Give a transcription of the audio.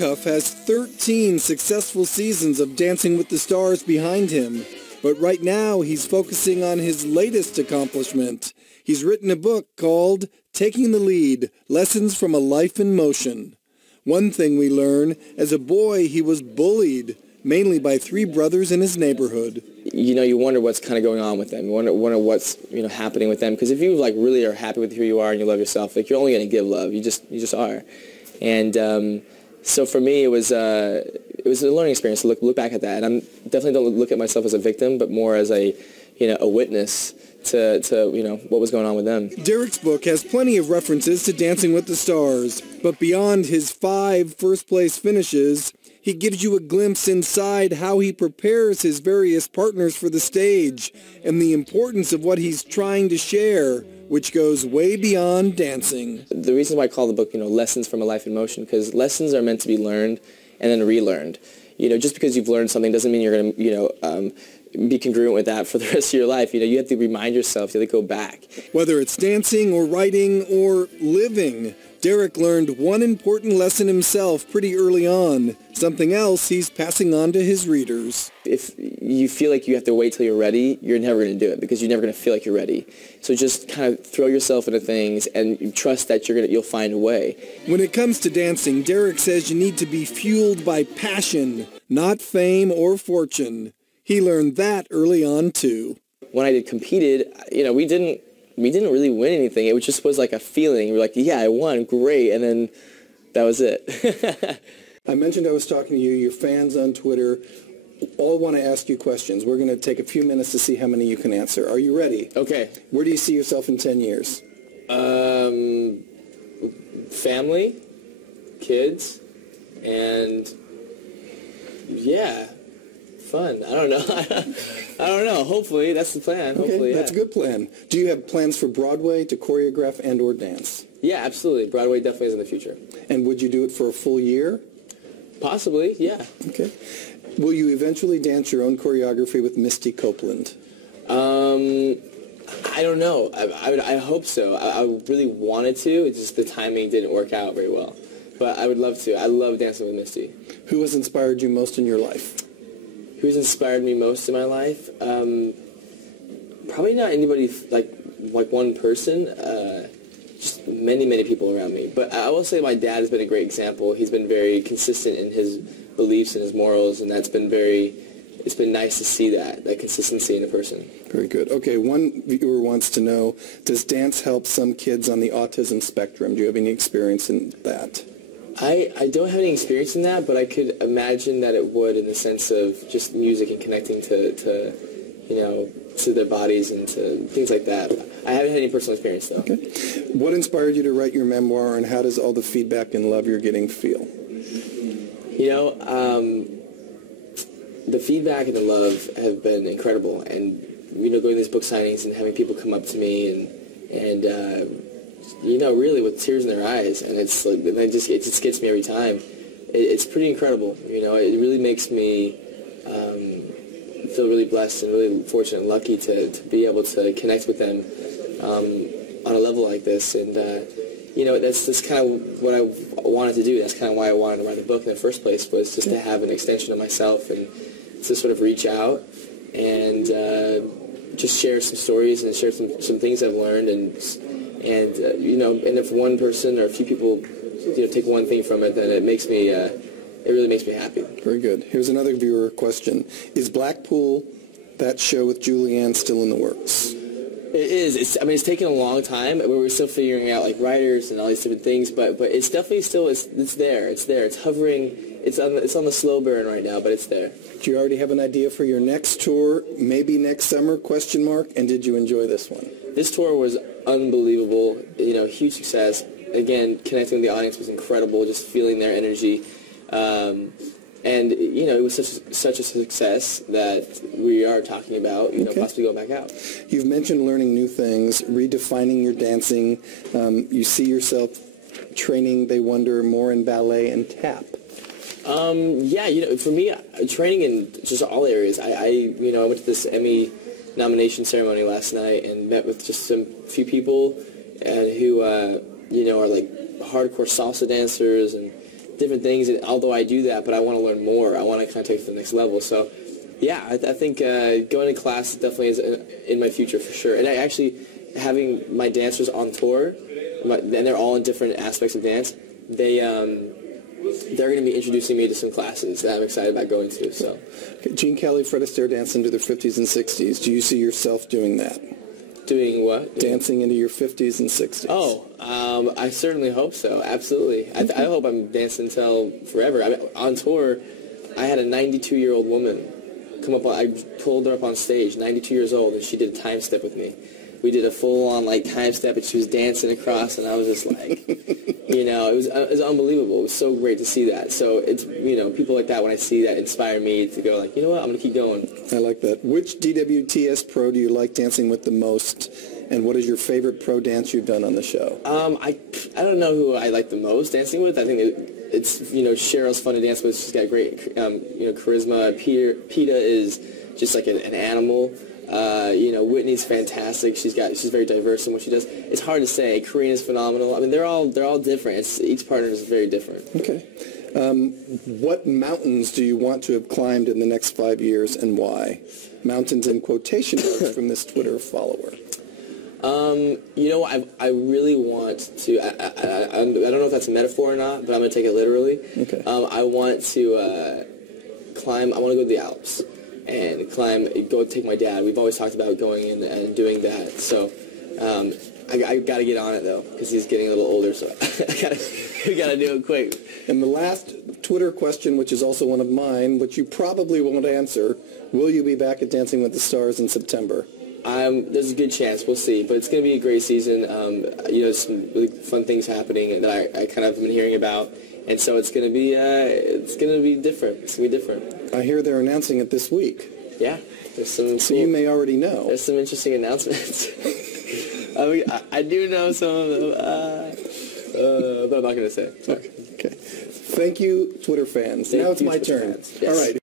Hough has 13 successful seasons of Dancing with the Stars behind him, but right now he's focusing on his latest accomplishment. He's written a book called Taking the Lead, Lessons from a Life in Motion. One thing we learn, as a boy he was bullied, mainly by 3 brothers in his neighborhood. You wonder what's kind of going on with them. You wonder what's happening with them. Because if you really are happy with who you are and you love yourself, you're only going to give love. You just are. And so for me, it was a learning experience to look back at that. And I'm definitely don't look at myself as a victim, but more as a witness to what was going on with them. Derek's book has plenty of references to Dancing with the Stars, but beyond his 5 first-place finishes, he gives you a glimpse inside how he prepares his various partners for the stage and the importance of what he's trying to share, which goes way beyond dancing. The reason why I call the book, Lessons from a Life in Motion, because lessons are meant to be learned and then relearned. Just because you've learned something doesn't mean you're going to, be congruent with that for the rest of your life. You have to remind yourself, you have to go back. Whether it's dancing or writing or living, Derek learned one important lesson himself pretty early on, something else he's passing on to his readers. If you feel like you have to wait till you're ready, you're never going to do it because you're never going to feel like you're ready. So just kind of throw yourself into things and trust that you'll find a way. When it comes to dancing, Derek says you need to be fueled by passion, not fame or fortune. He learned that early on too. When I competed, we didn't really win anything. It just was like a feeling. We're like, yeah, I won, great, and then that was it. I mentioned I was talking to you. Your fans on Twitter all want to ask you questions. We're going to take a few minutes to see how many you can answer. Are you ready? Okay. Where do you see yourself in 10 years? Family, kids, and yeah. Fun. I don't know. I don't know. Hopefully, that's the plan. Okay, hopefully, that's a good plan. Do you have plans for Broadway to choreograph and or dance? Yeah, absolutely. Broadway definitely is in the future. And would you do it for a full year? Possibly, yeah. Okay. Will you eventually dance your own choreography with Misty Copeland? I don't know. I hope so. I really wanted to. It's just the timing didn't work out very well. But I would love to. I love dancing with Misty. Who has inspired you most in your life? Who's inspired me most in my life? Probably not anybody like one person. Just many people around me. But I will say my dad has been a great example. He's been very consistent in his beliefs and his morals, and it's been nice to see that consistency in a person. Very good. Okay, one viewer wants to know, does dance help some kids on the autism spectrum? Do you have any experience in that? I don't have any experience in that, but I could imagine that it would, in the sense of just music and connecting to their bodies and to things like that. I haven't had any personal experience, though. Okay. What inspired you to write your memoir, and how does all the feedback and love you're getting feel? The feedback and the love have been incredible, and going to these book signings and having people come up to me and really with tears in their eyes, and it's like, and it just gets me every time. It's pretty incredible. It really makes me feel really blessed and really fortunate and lucky to be able to connect with them on a level like this. And that's kind of what I wanted to do. That's kind of why I wanted to write the book in the first place, was just to have an extension of myself and to sort of reach out and just share some stories and share some things I've learned, and if one person or a few people take one thing from it, then it really makes me happy. Very good. Here's another viewer question. Is Blackpool, that show with Julianne, still in the works? It is. It's taken a long time. We're still figuring out writers and all these different things, but it's definitely still it's there. It's there. It's hovering. It's on the slow burn right now, but it's there. Do you already have an idea for your next tour? Maybe next summer? ? And did you enjoy this one? This tour was unbelievable. Huge success. Again, connecting with the audience was incredible. Just feeling their energy. And it was such a success that we are talking about possibly going back out. You've mentioned learning new things, redefining your dancing. You see yourself training, they wonder, more in ballet and tap. For me, training in just all areas. I went to this Emmy nomination ceremony last night and met with just some few people who are like hardcore salsa dancers and different things. And although I do that, but I want to learn more. I want to kind of take it to the next level. So, yeah, I think going to class definitely is in my future for sure. And I actually, having my dancers on tour, and they're all in different aspects of dance, they're going to be introducing me to some classes that I'm excited about going to. So, Gene Kelly, Fred Astaire dance into their 50s and 60s. Do you see yourself doing that? Doing what? Dancing into your 50s and 60s. Oh, I certainly hope so. Absolutely. I hope I'm dancing until forever. I mean, on tour, I had a 92-year-old woman come up. I pulled her up on stage, 92 years old, and she did a time step with me. We did a full-on time step, and she was dancing across, and I was just like, it was unbelievable. It was so great to see that. So it's people like that, when I see that, inspire me to go like, you know what, I'm gonna keep going. I like that. Which DWTS pro do you like dancing with the most, and what is your favorite pro dance you've done on the show? I don't know who I like the most dancing with. I think it's Cheryl's fun to dance with. She's got great charisma. Peta is just like an animal. Whitney's fantastic. She's very diverse in what she does. It's hard to say. Karina's phenomenal. I mean, they're all different. Each partner is very different. Okay. What mountains do you want to have climbed in the next 5 years, and why? Mountains in quotation marks from this Twitter follower. I really want to. I don't know if that's a metaphor or not, but I'm going to take it literally. Okay. I want to climb. I want to go to the Alps and go take my dad. We've always talked about going in and doing that. So I got to get on it, though, because he's getting a little older, so we got to do it quick. And the last Twitter question, which is also one of mine, which you probably won't answer, will you be back at Dancing with the Stars in September? There's a good chance. We'll see. But it's going to be a great season. Some really fun things happening that I kind of have been hearing about. And so it's going to be different. It's going to be different. I hear they're announcing it this week. Yeah. So you may already know. There's some interesting announcements. I do know some of them, but I'm not going to say. Okay. Thank you, Twitter fans. Now it's my turn. Yes. All right.